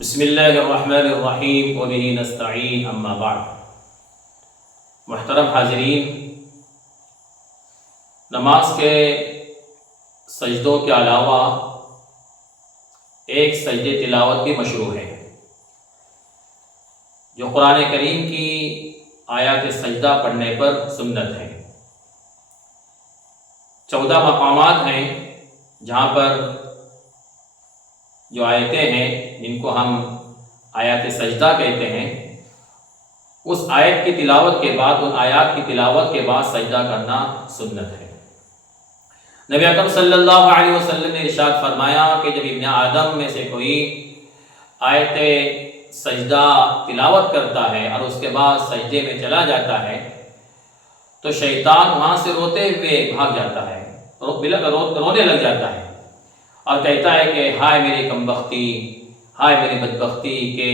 بسم اللہ الرحمن الرحیم وبہ نستعین اما بعد۔ محترم حاضرین، نماز کے سجدوں کے علاوہ ایک سجدے تلاوت بھی مشروع ہے جو قرآن کریم کی آیات سجدہ پڑھنے پر سنت ہے۔ 14 مقامات ہیں جہاں پر جو آیتیں ہیں جن کو ہم آیات سجدہ کہتے ہیں، اس آیت کی تلاوت کے بعد، ان آیات کی تلاوت کے بعد سجدہ کرنا سنت ہے۔ نبی اکرم صلی اللہ علیہ وسلم نے ارشاد فرمایا کہ جب ابن آدم میں سے کوئی آیت سجدہ تلاوت کرتا ہے اور اس کے بعد سجدے میں چلا جاتا ہے تو شیطان وہاں سے روتے ہوئے بھاگ جاتا ہے، رونے لگ جاتا ہے اور کہتا ہے کہ ہائے میری کمبختی، ہائے میری بدبختی کہ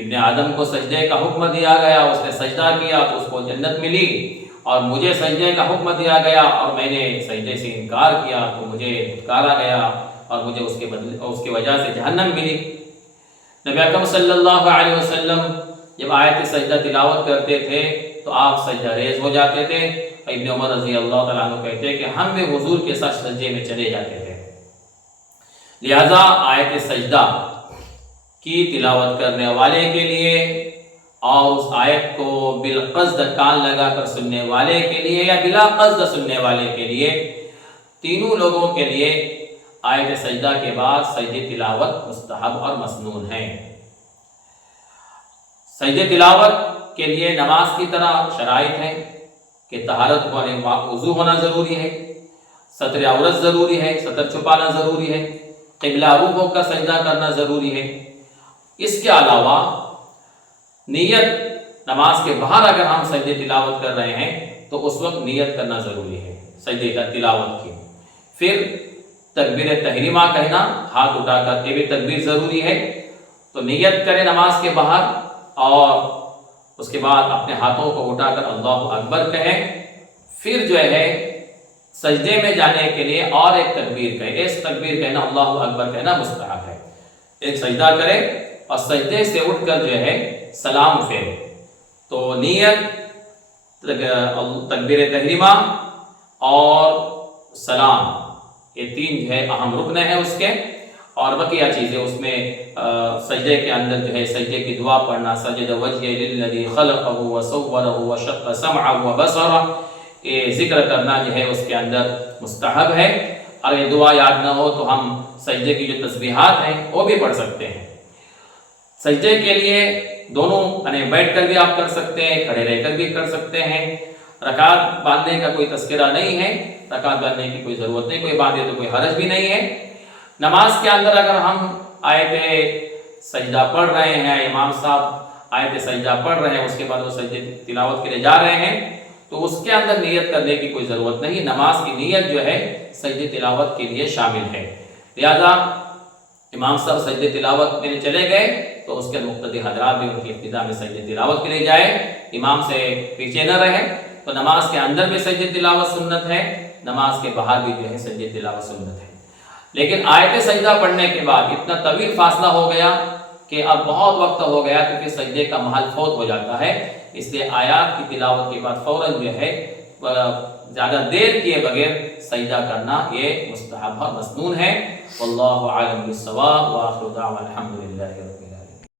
ابن آدم کو سجدے کا حکم دیا گیا، اس نے سجدہ کیا تو اس کو جنت ملی، اور مجھے سجدے کا حکم دیا گیا اور میں نے سجدے سے انکار کیا تو مجھے دھتکارا گیا اور مجھے اس کی وجہ سے جہنم ملی۔ نبی اکرم صلی اللہ علیہ وسلم جب آیت سجدہ تلاوت کرتے تھے تو آپ سجدہ ریز ہو جاتے تھے۔ ابن عمر رضی اللہ تعالیٰ عنہ کہتے ہیں کہ ہم بھی حضور کے ساتھ سجدے میں چلے جاتے تھے۔ لہذا آیت سجدہ کی تلاوت کرنے والے کے لیے اور اس آیت کو بالقصد کان لگا کر سننے والے کے لیے یا بلا قصد سننے والے کے لیے، تینوں لوگوں کے لیے آیت سجدہ کے بعد سجدہ تلاوت مستحب اور مسنون ہے۔ سجدہ تلاوت کے لیے نماز کی طرح شرائط ہیں کہ طہارت ہونے وضو ہونا ضروری ہے، ستر عورت ضروری ہے، ستر چھپانا ضروری ہے، قبلہ رخ ہو کر سجدہ کرنا ضروری ہے۔ اس کے علاوہ نیت، نماز کے باہر اگر ہم سجدہ تلاوت کر رہے ہیں تو اس وقت نیت کرنا ضروری ہے سجدے کا تلاوت کی۔ پھر تکبیر تحریمہ کہنا، ہاتھ اٹھا کر، یہ بھی تکبیر ضروری ہے۔ تو نیت کرے نماز کے باہر اور اس کے بعد اپنے ہاتھوں کو اٹھا کر اللہ اکبر کہیں، پھر جو ہے سجدے میں جانے کے لیے اور ایک تکبیر کہیں، اس تکبیر کہنا، اللہ اکبر کہنا مستحب ہے۔ ایک سجدہ کرے اور سجدے سے اٹھ کر جو ہے سلام پھیرے۔ تو نیت، تکبیر تحریمہ اور سلام، یہ تین جو ہے اہم رکن ہیں اس کے، اور بقیہ چیزیں اس میں سجدے کے اندر جو ہے سجدے کی دعا پڑھنا، سجد وجہی للذی خلقہ وصورہ وشق سمعہ وبصرہ، یہ ذکر کرنا جو ہے اس کے اندر مستحب ہے۔ اور یہ دعا یاد نہ ہو تو ہم سجدے کی جو تسبیحات ہیں وہ بھی پڑھ سکتے ہیں۔ سجدے کے لیے دونوں یعنی بیٹھ کر بھی آپ کر سکتے ہیں، کھڑے رہ کر بھی کر سکتے ہیں۔ رکعت باندھنے کا کوئی تذکرہ نہیں ہے، رکعت باندھنے کی کوئی ضرورت نہیں، کوئی باندھے تو کوئی حرج بھی نہیں ہے۔ نماز کے اندر اگر ہم آیت سجدہ پڑھ رہے ہیں، امام صاحب آیت سجدہ پڑھ رہے ہیں، اس کے بعد وہ سجدے تلاوت کے لیے جا رہے ہیں تو اس کے اندر نیت کرنے کی کوئی ضرورت نہیں۔ نماز کی نیت جو ہے سجدے تلاوت کے لیے شامل ہے۔ لہذا امام صاحب سجدے تلاوت کے لیے چلے گئے تو اس کے مقتدی حضرات بھی ان کی ابتدا میں سجدے تلاوت کے لیے جائے، امام سے پیچھے نہ رہے۔ تو نماز کے اندر بھی سجدے تلاوت سنت ہے، نماز کے باہر بھی جو ہے سجدے تلاوت سنت ہے۔ لیکن آیت سجدہ پڑھنے کے بعد اتنا طویل فاصلہ ہو گیا کہ اب بہت وقت ہو گیا تو پھر سجدے کا محل فوت ہو جاتا ہے، اس لیے آیات کی تلاوت کے بعد فوراً جو ہے زیادہ دیر کیے بغیر سجدہ کرنا یہ مستحب اور مسنون ہے۔ واللہ اعلم بالصواب، وآخر دعوانا الحمدللہ رب العالمین۔